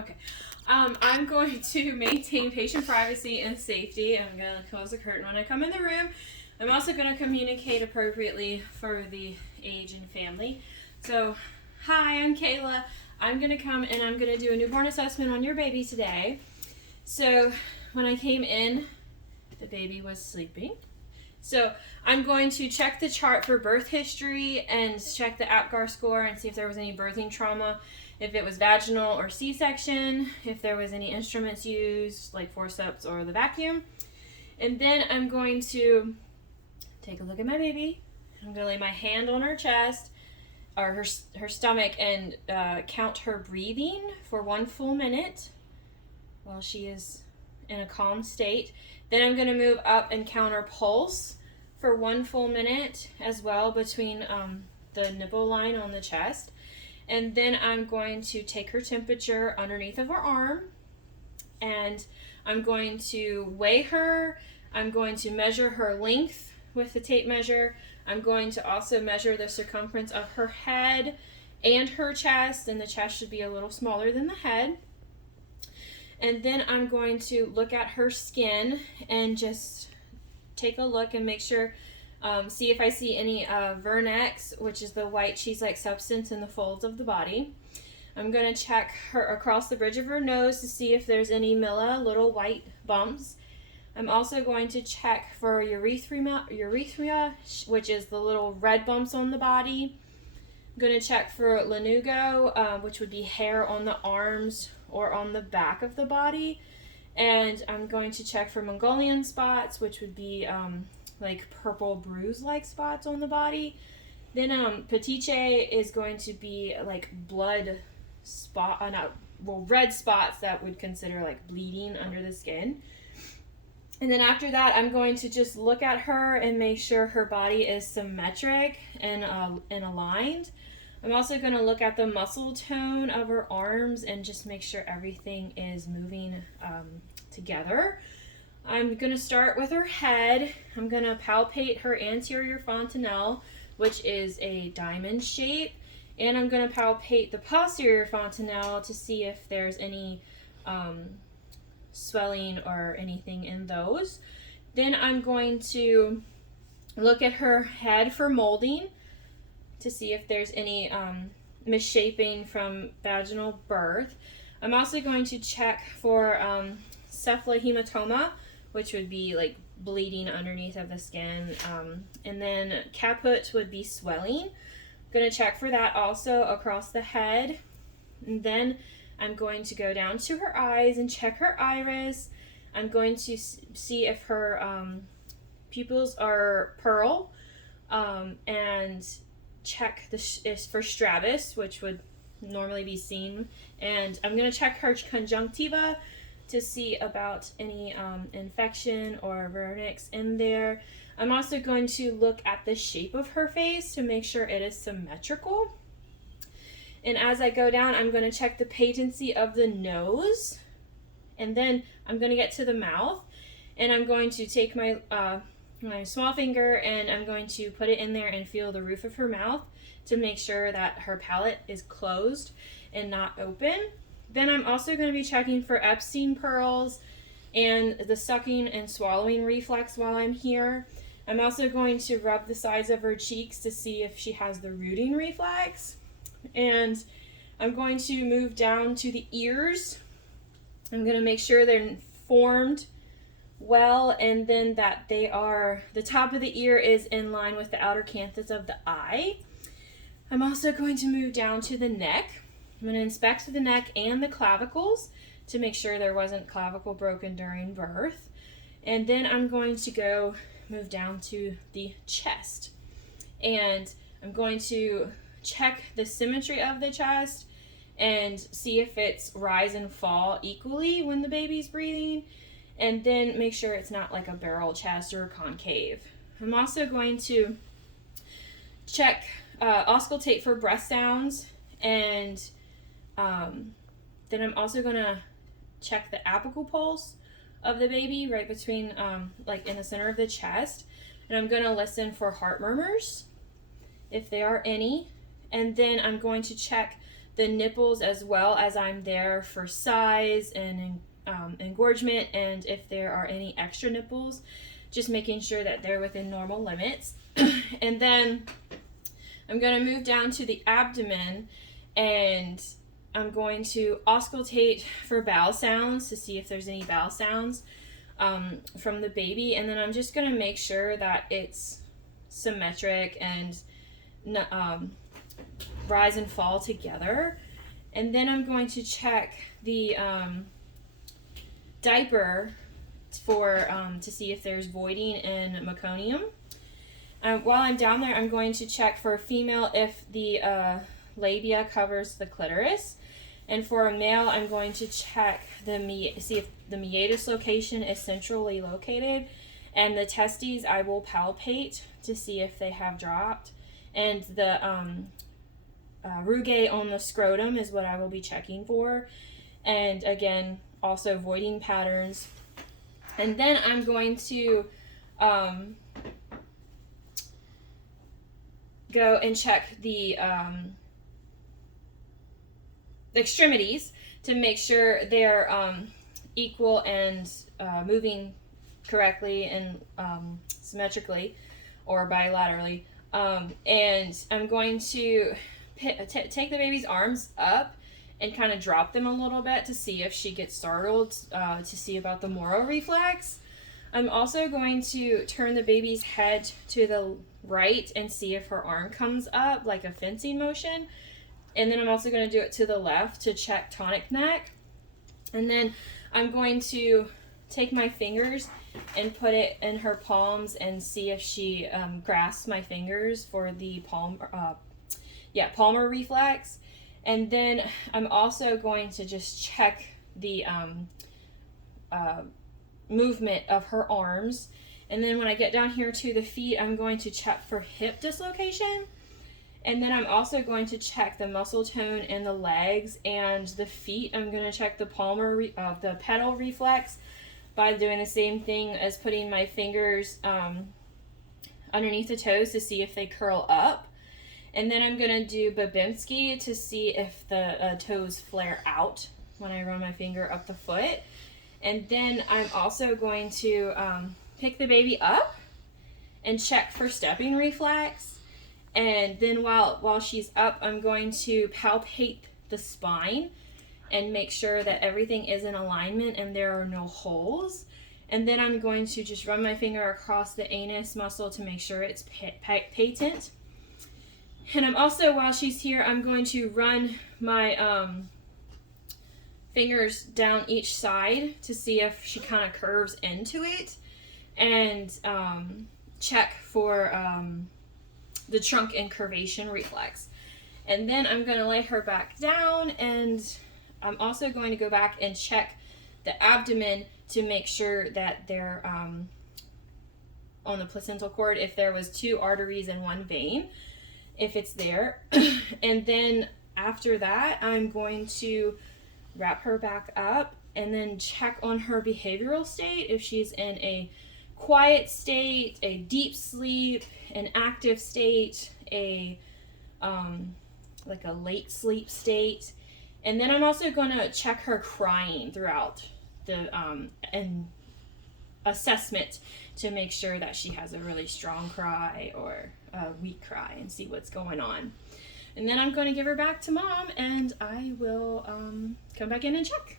Okay. I'm going to maintain patient privacy and safety. I'm going to close the curtain when I come in the room. I'm also going to communicate appropriately for the age and family. So, hi, I'm Kayla. I'm going to come and I'm going to do a newborn assessment on your baby today. So, when I came in, the baby was sleeping. So, I'm going to check the chart for birth history and check the APGAR score and see if there was any birthing trauma, if it was vaginal or C-section, if there was any instruments used like forceps or the vacuum. And then I'm going to take a look at my baby. I'm going to lay my hand on her chest or her stomach and count her breathing for 1 full minute while she is in a calm state. Then I'm going to move up and count her pulse for 1 full minute as well between the nipple line on the chest. And then I'm going to take her temperature underneath of her arm, and I'm going to weigh her. I'm going to measure her length with the tape measure. I'm going to also measure the circumference of her head and her chest, and the chest should be a little smaller than the head. And then I'm going to look at her skin and just take a look and make sure, see if I see any vernix, which is the white cheese-like substance in the folds of the body. I'm going to check her across the bridge of her nose to see if there's any milla, little white bumps. I'm also going to check for urethra, which is the little red bumps on the body. I'm going to check for lanugo, which would be hair on the arms or on the back of the body. And I'm going to check for Mongolian spots, which would be like purple bruise-like spots on the body. Then petechiae is going to be like blood red spots that would consider like bleeding under the skin. And then after that, I'm going to just look at her and make sure her body is symmetric and aligned. I'm also going to look at the muscle tone of her arms and just make sure everything is moving together. I'm going to start with her head. I'm going to palpate her anterior fontanelle, which is a diamond shape. And I'm going to palpate the posterior fontanelle to see if there's any swelling or anything in those. Then I'm going to look at her head for molding to see if there's any misshaping from vaginal birth. I'm also going to check for cephalohematoma, which would be like bleeding underneath of the skin. And then caput would be swelling. I'm going to check for that also across the head. And then I'm going to go down to her eyes and check her iris. I'm going to see if her pupils are pearl, and check for strabismus, which would normally be seen. And I'm going to check her conjunctiva to see about any infection or vernix in there. I'm also going to look at the shape of her face to make sure it is symmetrical. And as I go down, I'm going to check the patency of the nose. And then I'm going to get to the mouth. And I'm going to take my small finger and I'm going to put it in there and feel the roof of her mouth to make sure that her palate is closed and not open. Then I'm also going to be checking for Epstein pearls and the sucking and swallowing reflex while I'm here. I'm also going to rub the sides of her cheeks to see if she has the rooting reflex. And I'm going to move down to the ears. I'm going to make sure they're formed well, and then that the top of the ear is in line with the outer canthus of the eye. I'm also going to move down to the neck. I'm going to inspect the neck and the clavicles to make sure there wasn't clavicle broken during birth. And then I'm going to move down to the chest. And I'm going to check the symmetry of the chest and see if it's rise and fall equally when the baby's breathing. And then make sure it's not like a barrel chest or a concave. I'm also going to check, auscultate for breath sounds, and then I'm also going to check the apical pulse of the baby right between, like in the center of the chest. And I'm going to listen for heart murmurs, if there are any. And then I'm going to check the nipples as well, as I'm there for size and engorgement, and if there are any extra nipples, just making sure that they're within normal limits. And then I'm going to move down to the abdomen, and I'm going to auscultate for bowel sounds to see if there's any bowel sounds from the baby. And then I'm just going to make sure that it's symmetric and rise and fall together. And then I'm going to check the diaper for to see if there's voiding in meconium. While I'm down there, I'm going to check for a female if the labia covers the clitoris, and for a male, I'm going to check see if the meatus location is centrally located, and the testes I will palpate to see if they have dropped, and the rugae on the scrotum is what I will be checking for, and again, also voiding patterns. And then I'm going to go and check the extremities to make sure they're equal and moving correctly and symmetrically or bilaterally. And I'm going to take the baby's arms up and kind of drop them a little bit to see if she gets startled, to see about the Moro reflex. I'm also going to turn the baby's head to the right and see if her arm comes up like a fencing motion. And then I'm also going to do it to the left to check tonic neck. And then I'm going to take my fingers and put it in her palms and see if she grasps my fingers for the Palmar reflex. And then I'm also going to just check the movement of her arms. And then when I get down here to the feet, I'm going to check for hip dislocation. And then I'm also going to check the muscle tone in the legs and the feet. I'm going to check the the pedal reflex by doing the same thing as putting my fingers underneath the toes to see if they curl up. And then I'm going to do Babinski to see if the toes flare out when I run my finger up the foot. And then I'm also going to pick the baby up and check for stepping reflex. And then while she's up, I'm going to palpate the spine and make sure that everything is in alignment and there are no holes. And then I'm going to just run my finger across the anus muscle to make sure it's patent. And I'm also, while she's here, I'm going to run my fingers down each side to see if she kind of curves into it, and check for the trunk incurvation reflex. And then I'm going to lay her back down, and I'm also going to go back and check the abdomen to make sure that they're on the placental cord, if there was 2 arteries and 1 vein, if it's there. And then after that, I'm going to wrap her back up and then check on her behavioral state, if she's in a quiet state, a deep sleep, an active state, a like a late sleep state. And then I'm also going to check her crying throughout the assessment to make sure that she has a really strong cry or a weak cry, and see what's going on. And then I'm going to give her back to mom, and I will come back in and check.